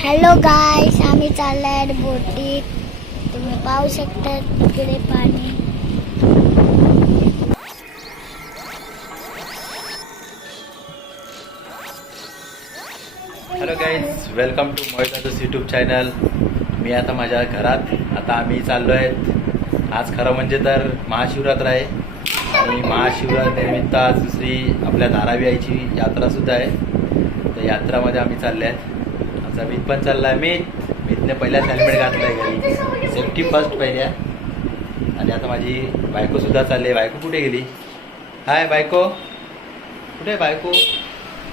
Hello guys आम्ही चाललोय बोटीत. तुम्ही पाहू शकता तिकडे पाणी. Hello guys welcome to Mohitaj's YouTube channel मी आता माझ्या घरात. आता आम्ही चाललो आहेत आज खरं म्हणजे तर महाशिवरात्र आहे. आणि महाशिवरात्रीनिमित्त आज दुसरी आपल्या धारावी आईची यात्रासुद्धा आहे. तर यात्रामध्ये आम्ही चालले आहेत आमचा मीत पण चालला आहे मीत मीतने पहिल्याच हेल्मेट घातलं आहे घरी. सेफ्टी फर्स्ट पहिल्या. आणि आता माझी बायकोसुद्धा चालली आहे बायको कुठे गेली? हाय बायको. कुठे आहे बायको?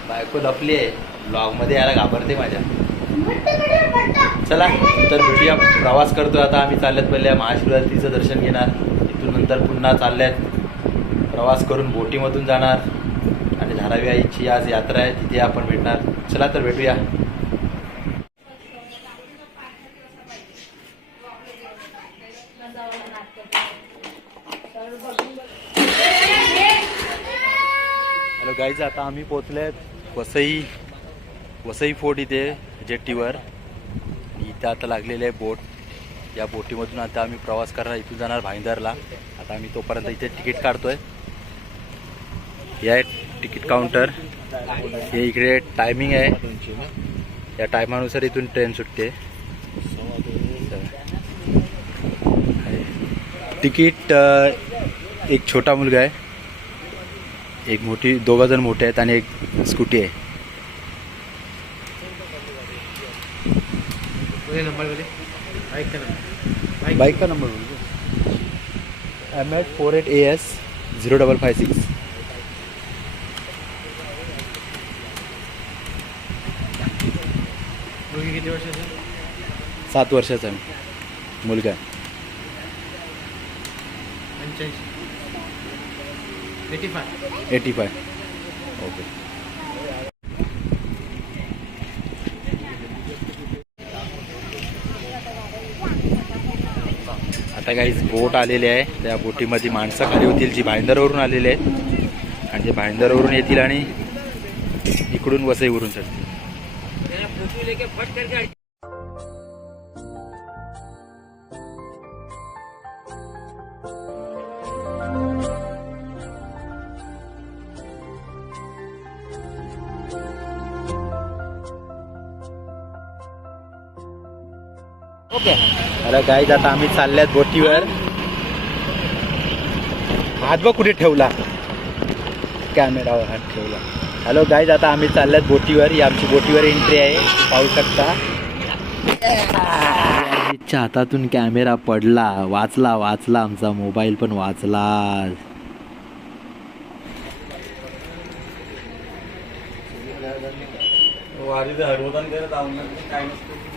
बायको लपली आहे ब्लॉगमध्ये यायला घाबरते माझ्या. चला तर भेटूया. प्रवास करतो आता. आम्ही चालल्यात पहिले. महाशिवरात्रीचं दर्शन घेणार. इथून नंतर पुन्हा चालल्यात. प्रवास करून बोटीमधून जाणार. आणि धारावी आईची आज यात्रा आहे. तिथे आपण भेटणार. चला तर भेटूया. हॅलो गाईज आता आम्ही पोचलेत वसई वसई फोर्ट इथे जेट्टीवर. इथं इथे आता लागलेले आहे बोट. या बोटीमधून आता आम्ही प्रवास करणार इथून जाणार भाईंदरला. आता आम्ही तोपर्यंत इथे तिकीट काढतोय. हे आहे तिकीट काउंटर. हे इकडे टायमिंग आहे. या टायमानुसार इथून ट्रेन सुटते. तिकीट एक छोटा मुलगा आहे. एक मोठी दोघं जण मोठे आहेत आणि एक स्कूटी आहे. बाईक का number M eight four eight A S zero double five six किती वर्षाचं सात वर्षाचा आहे. मुलगा आहे. Eighty five eighty five okay आता काही बोट आलेली आहे. त्या बोटीमध्ये माणसं खाली होतील जी भाईंदरवरून आलेली आहेत. आणि जे भाईंदरवरून येतील आणि इकडून वसईवरून चढतील. ओके. अरे गाईज आता आम्ही चालल्यात बोटीवर. हात बघ कुठे ठेवला. कॅमेरावर हात ठेवला. हॅलो गाईज आता आम्ही चालल्यात बोटीवर. ही आमची बोटीवर एंट्री आहे. पाहू शकता. अजितच्या हातातून कॅमेरा पडला. वाचला वाचला. आमचा मोबाईल पण वाचला. वारीचं हरवतान करत आवडणार काय नसतं.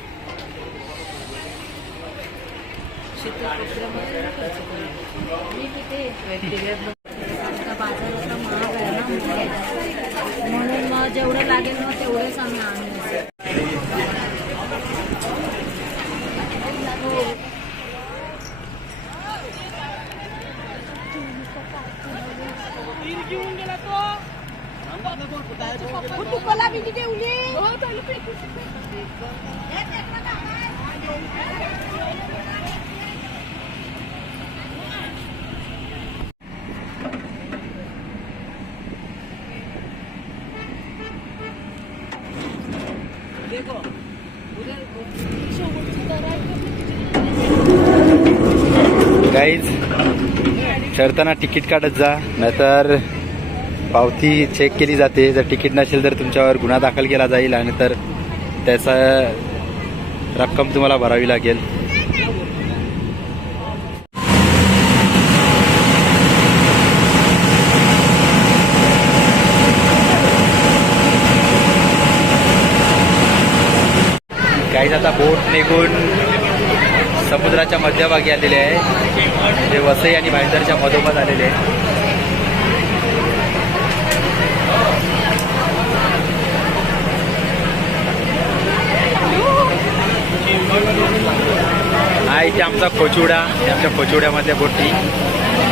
आता बाजार आता महाग आहे ना म्हणून मग जेवढं लागेल मग तेवढंच आम्ही आणू गाईज ठरताना तिकीट काढत जा. नाहीतर पावती चेक केली जाते. जर तिकीट नसेल तर तुमच्यावर गुन्हा दाखल केला जाईल. आणि तर त्याचा रक्कम तुम्हाला भरावी लागेल. गाईज आता बोट निघून समुद्राच्या मध्यभागी आलेले आहे. जे वसई आणि भाईंदरच्या मधोमध आलेले आहे. हा इथे आमचा खोचुडा आमच्या खोचुड्यामधल्या बोटी.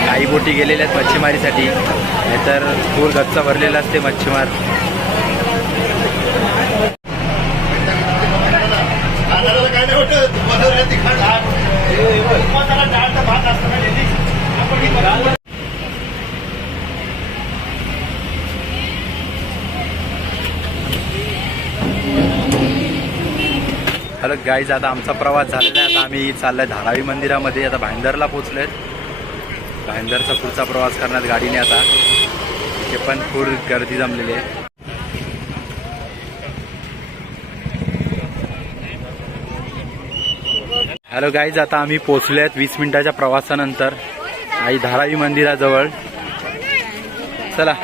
काही बोटी गेलेल्या आहेत मच्छीमारीसाठी. नाहीतर पूर गच्च भरलेला असते मच्छीमार. हॅलो गाईज आता आमचा प्रवास झालेला आहे. आता आम्ही चाललंय धारावी मंदिरामध्ये. आता भाईंदरला पोचलोय भाईंदरचा पुढचा प्रवास करण्यात गाडीने आता. ते पण खूप गर्दी जमलेली आहे. हॅलो गाईज आता आम्ही पोचले आहेत वीस मिनिटाच्या प्रवासानंतर. आई धारावी मंदिराजवळ. चला.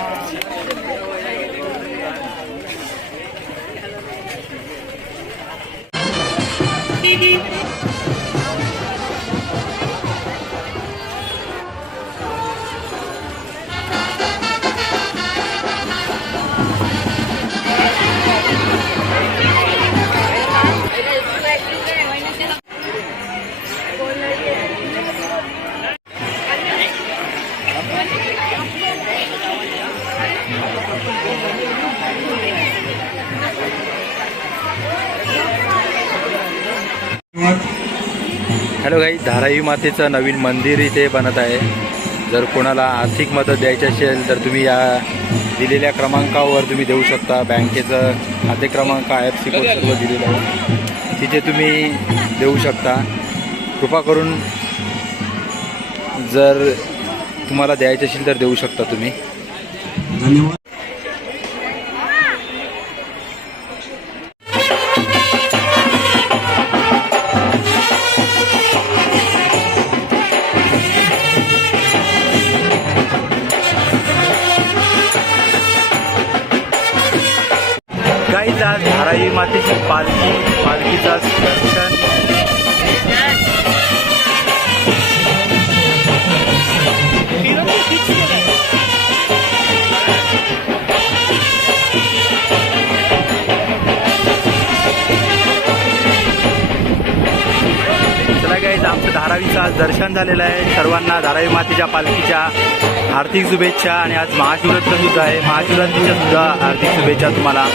हॅलो गाई धाराई मातेचं नवीन मंदिर इथे बनत आहे. जर कोणाला आर्थिक मदत द्यायची असेल तर तुम्ही या दिलेल्या क्रमांकावर तुम्ही देऊ शकता. बँकेचं खाते क्रमांक आय एफ सी कोड सर्व दिलेलं आहे. तिथे तुम्ही देऊ शकता. कृपा करून जर तुम्हाला द्यायचं असेल तर देऊ शकता तुम्ही. धन्यवाद. पालखी पालखीचा दर्शन. गाईज आमचं धारावीचं आज दर्शन झालेलं आहे. सर्वांना धारावी मातेच्या पालखीच्या हार्दिक शुभेच्छा आणि आज महाशिवरात्र सुद्धा आहे. महाशिवरात्रीच्या सुद्धा हार्दिक शुभेच्छा तुम्हाला.